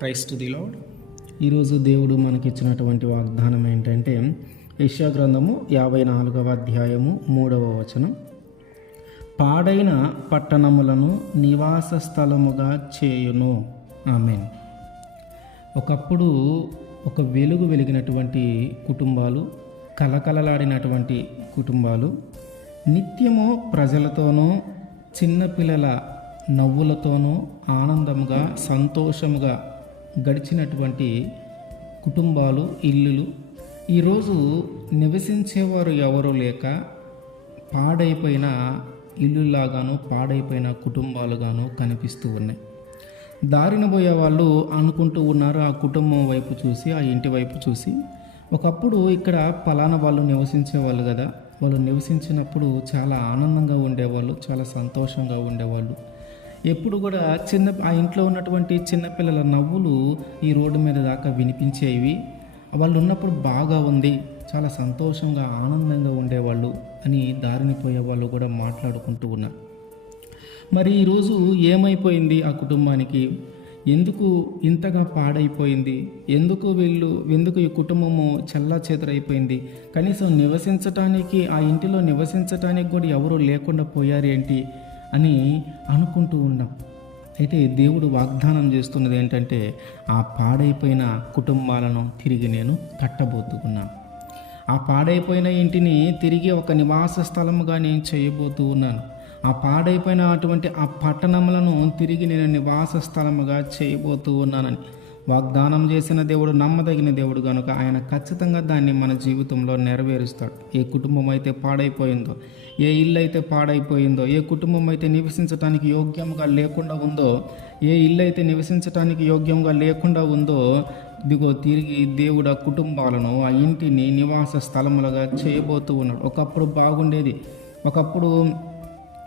Christ the lord ఈరోజు దేవుడు మనకిచ్చినటువంటి వాగ్దానం ఏంటంటే యశ్యా గ్రంథము యాభై నాలుగవ అధ్యాయము మూడవ వచనం. పాడైన పట్టణములను నివాస స్థలముగా చేయును. ఆమె ఒకప్పుడు ఒక వెలుగు వెలిగినటువంటి కుటుంబాలు కలకలలాడినటువంటి కుటుంబాలు నిత్యము ప్రజలతోనూ చిన్నపిల్లల నవ్వులతోనూ ఆనందముగా సంతోషముగా గడిచినటువంటి కుటుంబాలు ఇల్లులు ఈరోజు నివసించేవారు ఎవరూ లేక పాడైపోయిన ఇల్లులాగాను పాడైపోయిన కుటుంబాలుగాను కనిపిస్తూ ఉన్నాయి. దారిన పోయే వాళ్ళు అనుకుంటూ ఉన్నారు ఆ కుటుంబం వైపు చూసి ఆ ఇంటి వైపు చూసి. ఒకప్పుడు ఇక్కడ పలానా వాళ్ళు నివసించేవాళ్ళు కదా. వాళ్ళు నివసించినప్పుడు చాలా ఆనందంగా ఉండేవాళ్ళు చాలా సంతోషంగా ఉండేవాళ్ళు. ఎప్పుడు కూడా చిన్న ఆ ఇంట్లో ఉన్నటువంటి చిన్నపిల్లల నవ్వులు ఈ రోడ్డు మీద దాకా వినిపించేవి. వాళ్ళు ఉన్నప్పుడు బాగా ఉంది చాలా సంతోషంగా ఆనందంగా ఉండేవాళ్ళు అని దారిని పోయేవాళ్ళు కూడా మాట్లాడుకుంటూ ఉన్నారు మరి ఈరోజు ఏమైపోయింది ఆ కుటుంబానికి? ఎందుకు ఇంతగా పాడైపోయింది? ఎందుకు వీళ్ళు ఎందుకు ఈ కుటుంబము చల్లా చెదరైపోయింది? కనీసం నివసించటానికి ఆ ఇంటిలో నివసించటానికి కూడా ఎవరూ లేకుండా పోయారు ఏంటి అని అనుకుంటూ ఉన్నాం. అయితే దేవుడు వాగ్దానం చేస్తున్నది ఏంటంటే ఆ పాడైపోయిన కుటుంబాలను తిరిగి నేను కట్టబోతున్నాను ఆ పాడైపోయిన ఇంటిని తిరిగి ఒక నివాస స్థలముగా నేను చేయబోతూ ఉన్నాను. ఆ పాడైపోయిన అటువంటి ఆ పట్టణములను తిరిగి నేను నివాస స్థలముగా చేయబోతూ ఉన్నానని. వాగ్దానం చేసిన దేవుడు నమ్మదగిన దేవుడు కనుక ఆయన ఖచ్చితంగా దాన్ని మన జీవితంలో నెరవేరుస్తాడు. ఏ కుటుంబం అయితే పాడైపోయిందో ఏ ఇల్లు అయితే పాడైపోయిందో ఏ కుటుంబం అయితే నివసించడానికి యోగ్యంగా లేకుండా ఉందో ఏ ఇల్లు అయితే నివసించడానికి యోగ్యంగా లేకుండా ఉందో ఇదిగో తిరిగి దేవుడు ఆ కుటుంబాలను ఆ ఇంటిని నివాస స్థలములుగా చేయబోతూ ఉన్నాడు. ఒకప్పుడు బాగుండేది. ఒకప్పుడు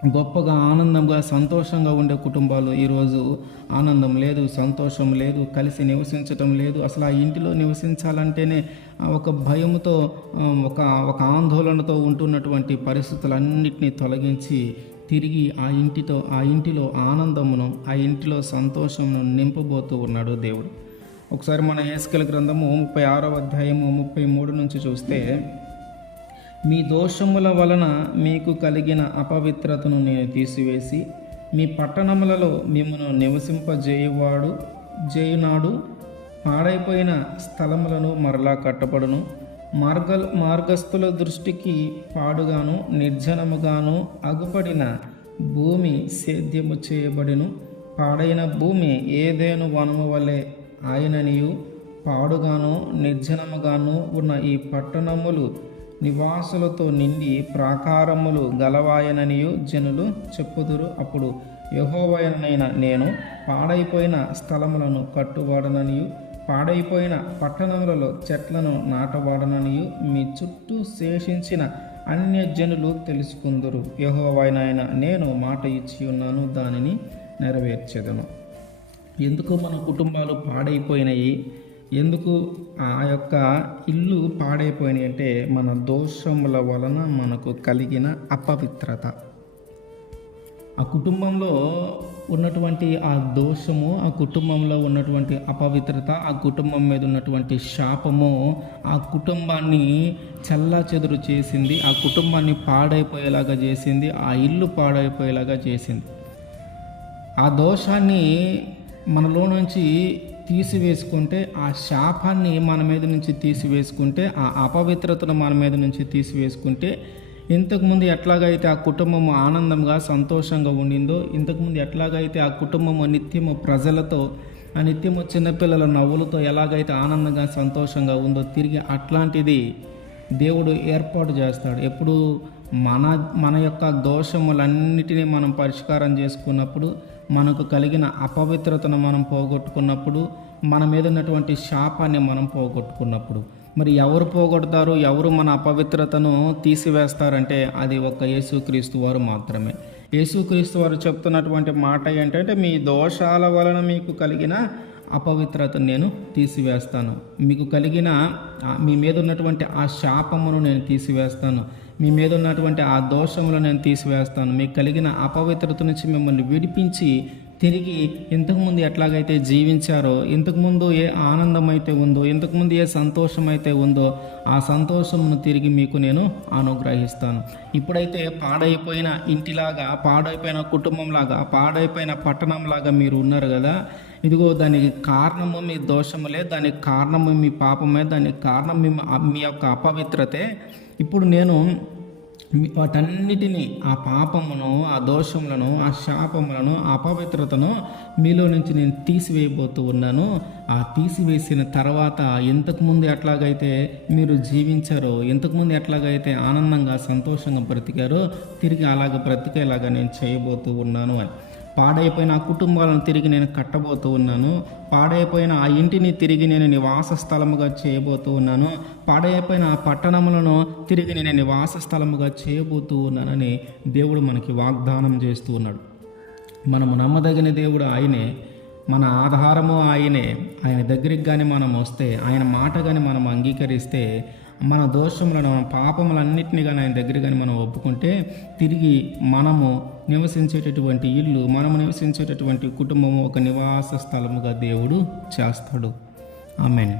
గొప్పగా ఆనందంగా సంతోషంగా ఉండే కుటుంబాలు ఈరోజు ఆనందం లేదు సంతోషం లేదు కలిసి నివసించటం లేదు. అసలు ఆ ఇంటిలో నివసించాలంటేనే ఒక భయంతో ఒక ఒక ఆందోళనతో ఉంటున్నటువంటి పరిస్థితులన్నింటినీ తొలగించి తిరిగి ఆ ఇంటితో ఆ ఇంటిలో ఆనందమును ఆ ఇంటిలో సంతోషమును నింపబోతూ ఉన్నాడు దేవుడు. ఒకసారి మన ఏసుకల గ్రంథము ముప్పై ఆరో అధ్యాయము ముప్పై మూడు నుంచి చూస్తే మీ దోషముల వలన మీకు కలిగిన అపవిత్రతను నేను తీసివేసి మీ పట్టణములలో మిమ్మను నివసింపజేయువాడు జేయునాడు పాడైపోయిన స్థలములను మరలా కట్టబడును. మార్గ మార్గస్థుల దృష్టికి పాడుగాను నిర్జనముగాను అగుపడిన భూమి సేద్యము చేయబడిను. పాడైన భూమి ఏదేను వనము వలె ఆయననియు పాడుగాను నిర్జనముగాను ఉన్న ఈ పట్టణములు నివాసులతో నిండి ప్రాకారములు గలవాయననియు జనులు చెప్పుదురు అప్పుడు యహోవయనైన నేను పాడైపోయిన స్థలములను కట్టువాడననియు పాడైపోయిన పట్టణములలో చెట్లను నాటవాడననియు మీ చుట్టూ శేషించిన అన్య జనులు తెలుసుకుందురు. యహోవైనాయన నేను మాట ఇచ్చి ఉన్నాను దానిని నెరవేర్చెదను. ఎందుకు మన కుటుంబాలు పాడైపోయినాయి? ఎందుకు ఆ యొక్క ఇల్లు పాడైపోయినాయి అంటే మన దోషముల వలన మనకు కలిగిన అపవిత్రత. ఆ కుటుంబంలో ఉన్నటువంటి ఆ దోషము ఆ కుటుంబంలో ఉన్నటువంటి అపవిత్రత ఆ కుటుంబం మీద ఉన్నటువంటి శాపము ఆ కుటుంబాన్ని చల్లా చెదురు చేసింది ఆ కుటుంబాన్ని పాడైపోయేలాగా చేసింది ఆ ఇల్లు పాడైపోయేలాగా చేసింది. ఆ దోషాన్ని మనలో నుంచి తీసివేసుకుంటే ఆ శాపాన్ని మన మీద నుంచి తీసివేసుకుంటే ఆ అపవిత్రతను మన మీద నుంచి తీసివేసుకుంటే ఇంతకుముందు ఎట్లాగైతే ఆ కుటుంబము ఆనందంగా సంతోషంగా ఉండిందో ఇంతకుముందు ఎట్లాగైతే ఆ కుటుంబము నిత్యము ప్రజలతో ఆ నిత్యము చిన్నపిల్లల నవ్వులతో ఎలాగైతే ఆనందంగా సంతోషంగా ఉందో తిరిగి అట్లాంటిది దేవుడు ఏర్పాటు చేస్తాడు. ఎప్పుడు మన మన యొక్క దోషములన్నిటినీ మనం పరిష్కారం చేసుకున్నప్పుడు మనకు కలిగిన అపవిత్రతను మనం పోగొట్టుకున్నప్పుడు మన మీద ఉన్నటువంటి శాపాన్ని మనం పోగొట్టుకున్నప్పుడు. మరి ఎవరు పోగొడతారు? ఎవరు మన అపవిత్రతను తీసివేస్తారంటే అది ఒక యేసుక్రీస్తు వారు మాత్రమే. యేసుక్రీస్తు వారు చెప్తున్నటువంటి మాట ఏంటంటే మీ దోషాల వలన మీకు కలిగిన అపవిత్రతను నేను తీసివేస్తాను. మీకు కలిగిన మీ మీద ఉన్నటువంటి ఆ శాపమును నేను తీసివేస్తాను. మీ మీద ఉన్నటువంటి ఆ దోషములను నేను తీసివేస్తాను. మీకు కలిగిన అపవిత్రత నుంచి మిమ్మల్ని విడిపించి తిరిగి ఇంతకుముందు ఎట్లాగైతే జీవించారో ఇంతకుముందు ఏ ఆనందం అయితే ఉందో ఇంతకుముందు ఏ సంతోషం అయితే ఉందో ఆ సంతోషమును తిరిగి మీకు నేను అనుగ్రహిస్తాను. ఇప్పుడైతే పాడైపోయిన ఇంటిలాగా పాడైపోయిన కుటుంబంలాగా పాడైపోయిన పట్టణంలాగా మీరు ఉన్నారు కదా ఇదిగో దానికి కారణము మీ దోషములే దానికి కారణము మీ పాపమే దానికి కారణం మీ మీ యొక్క అపవిత్రతే. ఇప్పుడు నేను మీ- వాటన్నిటినీ ఆ పాపమును ఆ దోషములను ఆ శాపములను ఆ అపవిత్రతను మీలో నుంచి నేను తీసివేయబోతూ ఉన్నాను. ఆ తీసివేసిన తర్వాత ఇంతకుముందు ఎట్లాగైతే మీరు జీవించారో ఇంతకుముందు ఎట్లాగైతే ఆనందంగా సంతోషంగా బ్రతికారో తిరిగి అలాగ బ్రతికేలాగా నేను చేయబోతూ ఉన్నాను అని. పాడైపోయిన ఆ కుటుంబాలను తిరిగి నేను కట్టబోతూ ఉన్నాను. పాడైపోయిన ఆ ఇంటిని తిరిగి నేను నివాస స్థలముగా చేయబోతూ ఉన్నాను. పాడైపోయిన ఆ పట్టణములను తిరిగి నేను నివాస స్థలముగా చేయబోతూ ఉన్నానని దేవుడు మనకి వాగ్దానం చేస్తూ ఉన్నాడు. మనము నమ్మదగిన దేవుడు ఆయనే. మన ఆధారము ఆయనే. ఆయన దగ్గరికి కానీ మనం వస్తే ఆయన మాట కానీ మనం అంగీకరిస్తే మన దోషములను మన పాపములన్నింటినీ కానీ ఆయన దగ్గర కానీ మనం ఒప్పుకుంటే తిరిగి మనము నివసించేటటువంటి ఇల్లు మనము నివసించేటటువంటి కుటుంబము ఒక నివాస స్థలముగా దేవుడు చేస్తాడు. ఆమెన్.